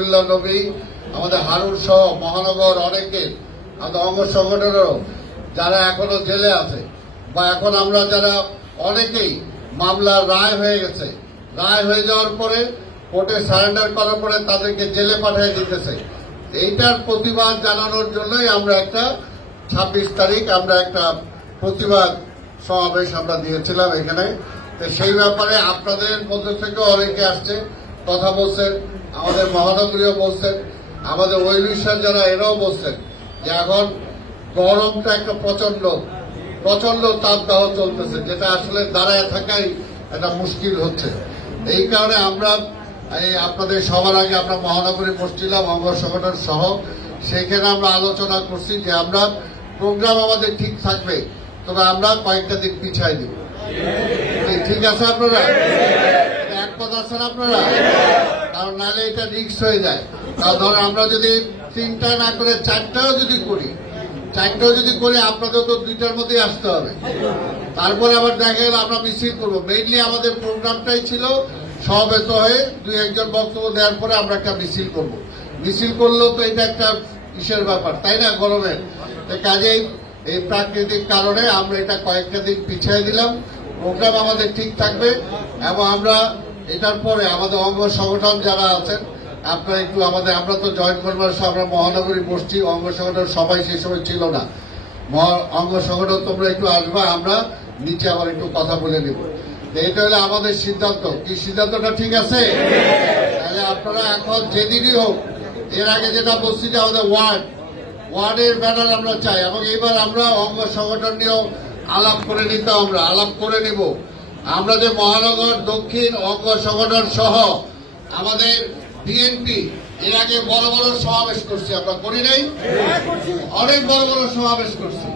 জহিরুল্লাহ নবী, আমাদের হারুন সহ মহানগর অনেকে, আমাদের অঙ্গ সংগঠনেরও যারা এখনো জেলে আছে, বা এখন আমরা যারা অনেকেই মামলার রায় হয়ে গেছে, রায় হয়ে যাওয়ার পরে কোর্টে সারেন্ডার করার পরে তাদেরকে জেলে পাঠিয়ে দিতেছে। এইটার প্রতিবাদ জানানোর জন্যই আমরা একটা 26 তারিখ আমরা একটা প্রতিবাদ সমাবেশ আমরা দিয়েছিলাম এখানে। সেই ব্যাপারে আপনাদের মধ্যে থেকে অনেকে আসছে, কথা বলছেন, আমাদের মহানগরীও বলছেন, আমাদের ওইলিশার যারা এরাও বলছেন যে এখন গরমটা একটা প্রচন্ড তাপদাহ চলতেছে, যেটা আসলে দাঁড়ায় থাকাই একটা মুশকিল হচ্ছে। এই কারণে আমরা আপনাদের সবার আগে আমরা মহানগরী বসছিলাম অঙ্গ সংগঠন সহ, সেখানে আমরা আলোচনা করছি যে আমরা প্রোগ্রাম আমাদের ঠিক থাকবে, তবে আমরা কয়েকটা দিন পিছাই দিব। ঠিক আছে আপনারা একমত আছেন আপনারা? কারণ নাহলে এটা রিস্ক হয়ে যায়। কারণ ধর আমরা যদি 3টা না করে 4টাও যদি করি আপনাদের তো 2টার মধ্যেই আসতে হবে। তারপরে আবার দেখা গেল আমরা মিছিল করবো। মেইনলি আমাদের প্রোগ্রামটাই ছিল সমবেত হয়ে 2-1 বক্তব্য দেওয়ার পরে আমরা একটা মিছিল করব। মিছিল করলেও তো এটা একটা কিসের ব্যাপার, তাই না, গরমের। কাজেই এই প্রাকৃতিক কারণে আমরা এটা কয়েকটা দিন পিছিয়ে দিলাম। প্রোগ্রাম আমাদের ঠিক থাকবে এবং আমরা এটার পরে আমাদের অঙ্গ সংগঠন যারা আছেন আপনারা একটু আমরা তো জয়েন্ট কনফারেন্সে আমরা মহানগরী বসছি, অঙ্গ সংগঠন সবাই সেই সময় ছিল না। অঙ্গ সংগঠন তোমরা একটু আসবা, আমরা নিচে আবার একটু কথা বলে নিব। এটা হলো আমাদের সিদ্ধান্ত। কি সিদ্ধান্তটা ঠিক আছে? তাহলে আপনারা এখন যেদিনই হোক, এর আগে যেটা বলছি যে আমাদের ওয়ার্ডের ব্যানার আমরা চাই, এবং এবার আমরা অঙ্গ সংগঠন নিয়েও আলাপ করে নিব। আমরা যে মহানগর দক্ষিণ অঙ্গ সংগঠন সহ আমাদের বিএনপি এর আগে বড় বড় সমাবেশ করছি, আমরা করি নাই? অনেক বড় বড় সমাবেশ করছি।